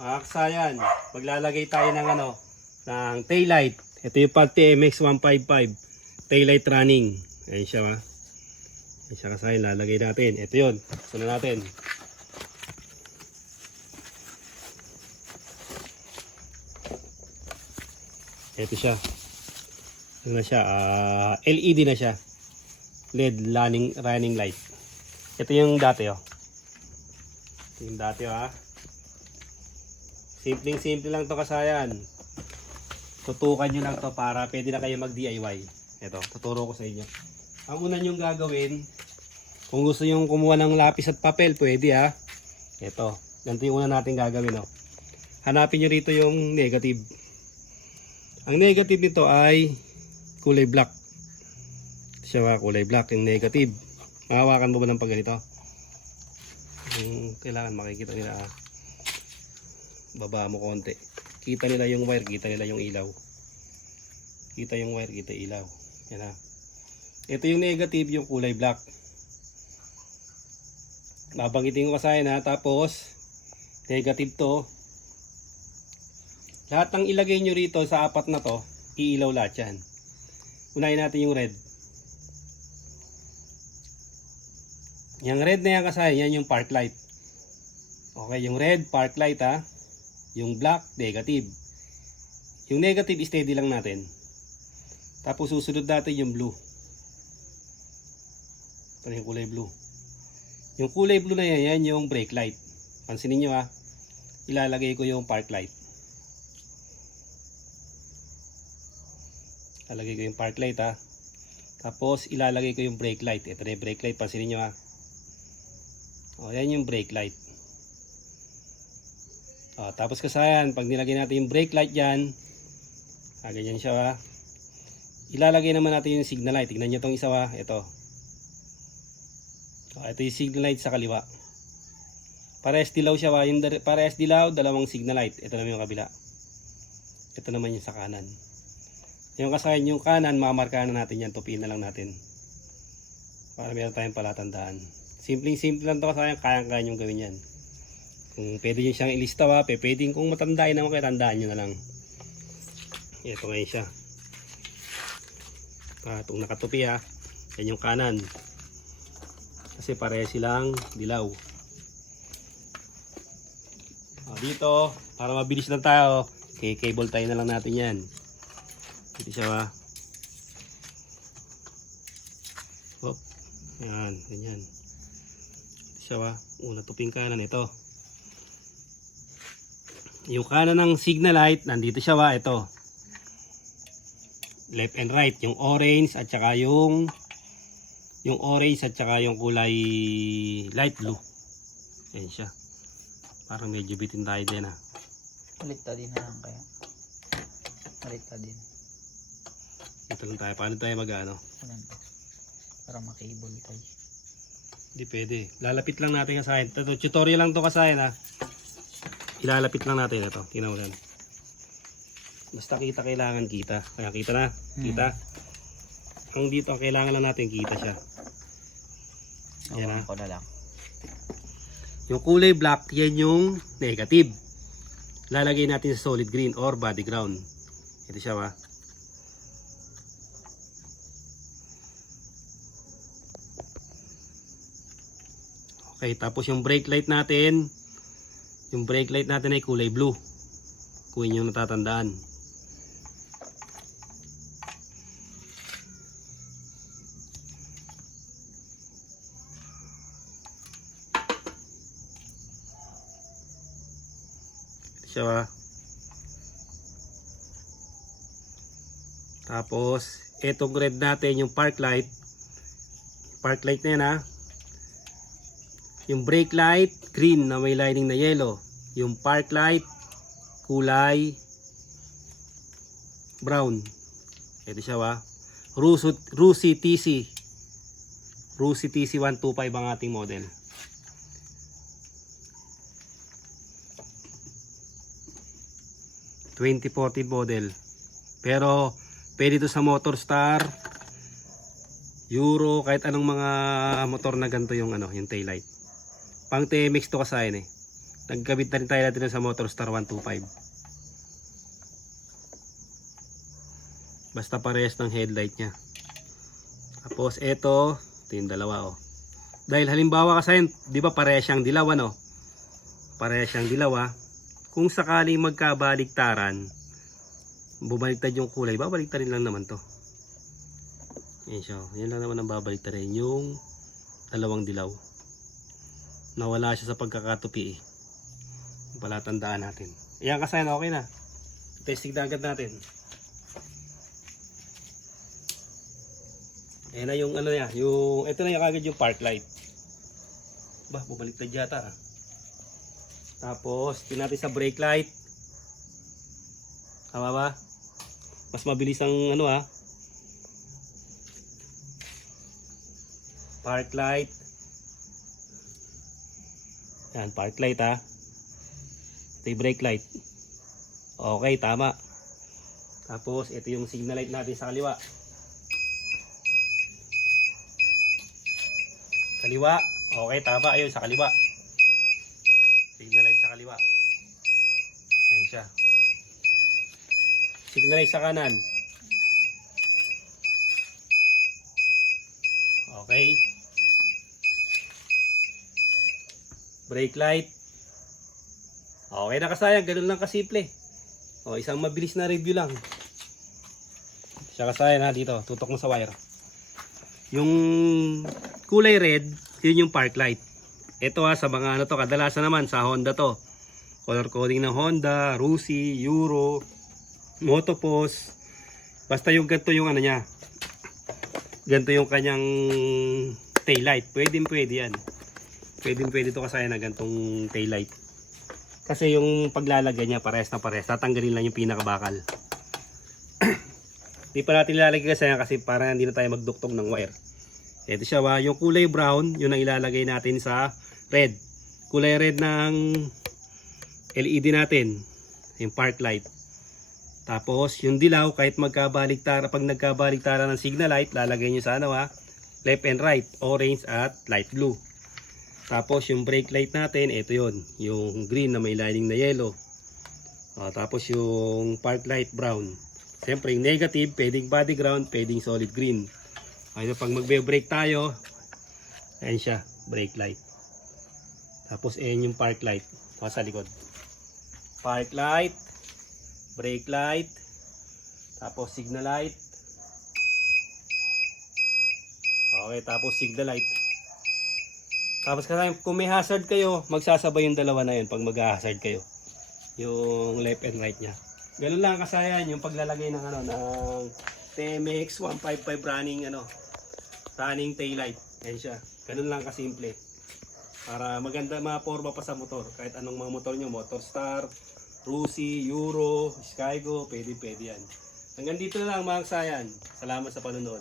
Mga kasayan, maglalagay tayo ng ng taillight. Ito yung pag TMX 155 taillight running. Ayan siya, ha. Ayan siya kasayan, lalagay natin. Ito yun, sunod natin. Ito siya. Ano na siya? LED na siya. LED running light. Ito yung dati, oh. Ito yung dati, ha. Simpleng-simple lang to kasayan. Tutukan nyo lang to para pwede na kayo mag-DIY. Ito, tuturo ko sa inyo. Ang una nyong gagawin, kung gusto nyo kumuha ng lapis at papel, pwede, ha. Ito, ganito yung una natin gagawin, oh. Hanapin nyo rito yung negative. Ang negative nito ay kulay black. Ito siya, kulay black, yung negative. Mahawakan mo ba ng pag ganito? Kailangan makikita nila, baba mo konti. Kita nila yung wire, kita nila yung ilaw. Kita yung wire, kita ilaw. Yan, ha. Ito yung negative, yung kulay black. Babanggitin ko kasi na, tapos negative to. Lahat ng ilagay nyo rito sa apat na to, iilaw lahat yan. Unahin natin yung red. Yung red na yan kasi, yan yung park light. Okay, yung red, park light, ha. Yung black, negative. Yung negative, steady lang natin. Tapos susunod natin yung blue. Ito yung kulay blue. Yung kulay blue na yan, yan yung brake light. Pansinin nyo, ha. Ilalagay ko yung park light. Ilalagay ko yung park light, ha. Tapos ilalagay ko yung brake light. Ito na yung brake light, pansinin nyo, ha. O, yan yung brake light. Tapos kasayan, pag nilagay natin yung brake light dyan, ganyan siya, ha. Ilalagay naman natin yung signal light. Tignan nyo itong isa, ha. Ito. Ito yung signal light sa kaliwa. Parehas dilaw siya, ha. Yung parehas dilaw, dalawang signal light. Ito naman yung kabila. Ito naman yung sa kanan. Yung kasayan, yung kanan, mamarkahan na natin yan. Tupiin na lang natin. Para meron tayong palatandaan. Simpleng-simple lang ito kasayan. Kayang-kaya yung gawin yan. Kung pwede nyo siyang ilista, pwedeng kung matandain naman kayo, tandaan nyo na lang. Ito ngayon siya. Itong nakatupi, ha. Yan yung kanan. Kasi pareha silang dilaw. Dito, para mabilis lang tayo, cable tie na lang natin yan. Dito siya, ha. Hop. Yan, ganyan. Dito siya, ha. Una tuping kanan, ito. Yung kanan ng signal light, nandito siya, ha. Ito. Left and right, yung orange at saka yung orange at saka yung kulay light blue. Ayan siya. Parang medyo bitin tayo din, ha. Baliktad din na lang kaya. Baliktad din. Ito lang tayo. Paano tayo mag-ano? Para makable tayo. Hindi pwede. Lalapit lang natin kasahin. Ito, tutorial lang to kasahin, ha. Ilalapit lang natin ito. Tingnan mo lang. Basta kita, kailangan kita. Kaya kita na. Kita. Ang dito, ang kailangan lang natin kita siya. Yan, ha. Ko na lang. Yung kulay black, yan yung negative. Lalagay natin sa solid green or body ground. Ito siya, ha. Okay, tapos yung brake light natin, ay kulay blue. Kung inyong natatandaan. Siya, ba? Tapos etong red natin, yung park light na yan, ha. Yung brake light green na may lining na yellow. Yung park light kulay brown. Ito siya, ha. Rusi TC 125 ang ating model. (2014) model. Pero pwede ito sa Motorstar, Euro, kahit anong mga motor na ganito yung yung taillight. Pang TMX to kasayan, eh. Nagkabit na rin tayo natin sa Motorstar 125. Basta parehas ng headlight niya. Tapos ito yung dalawa oh. Dahil halimbawa kasi, di ba parehas siyang dilaw ano? Parehas siyang dilaw ah. Kung sakaling magkabaliktaran, bumaliktad yung kulay, babaliktarin lang naman to. Yan siya. Yan lang naman ang babaliktarin, yung dalawang dilaw. Nawala siya sa pagkakatupi eh. Palatandaan natin. Ayan kasi okay na. Testing na agad natin. Ayan na yung ano niya, ito na yung agad yung park light. Bah, bumaliktad yata ah. Tapos, tingnan natin sa brake light. Tama ba? Mas mabilis ang ano ah. Park light. Yan, park light ah. Ito yung brake light. Okay, tama. Tapos, ito yung signal light natin sa kaliwa. Kaliwa. Okay, tama. Ayun, sa kaliwa. Signal light sa kaliwa. Ayan siya. Signal light sa kanan. Okay. Brake light. Okay na kasayang. Ganun lang kasimple. O, isang mabilis na review lang. Siya kasayang ha dito. Tutok mo sa wire. Yung kulay red, yun yung park light. Ito ha, sa mga ano to, kadalasan naman sa Honda to. Color coding ng Honda, Rusi, Euro, Motopos. Basta yung ganito yung ano niya. Ganito yung kanyang tail light. Pwede yan. Pwede to kasi na gantong tail light. Kasi yung paglalagay niya parehas na parehas. Tatanggalin lang yung pinakabakal. Di pa natin ilalagay kasi para hindi na tayo magduktong ng wire. Ito siya ba, yung kulay brown, yun ang ilalagay natin sa red. Kulay red ng LED natin, yung park light. Tapos yung dilaw, kahit magkabaliktara, pag nagkabaliktara ng signal light, lalagay nyo sa ano ha, left and right, orange at light blue. Tapos yung brake light natin, ito yun, yung green na may lining na yellow. Tapos yung park light brown. Siyempre yung negative, pwedeng body ground, pwedeng solid green. Ayun, pag magbe-brake tayo, ayan siya, brake light. Tapos ayan yung park light, sa likod. Park light, brake light, tapos signal light. Okay, tapos signal light. Tapos kasi kung may hazard kayo, magsasabay yung dalawa na yun pag mag-hazard kayo. Yung left and right niya. Ganun lang kasayan yung paglalagay ng ano ng TMX 155 running tail light. Ayan siya. Ganun lang kasimple. Para maganda maporma pa sa motor. Kahit anong mga motor nyo, Motorstar, Rusi, Euro, Skygo, pwede yan. Hanggang dito na lang mga kasayan. Salamat sa panonood.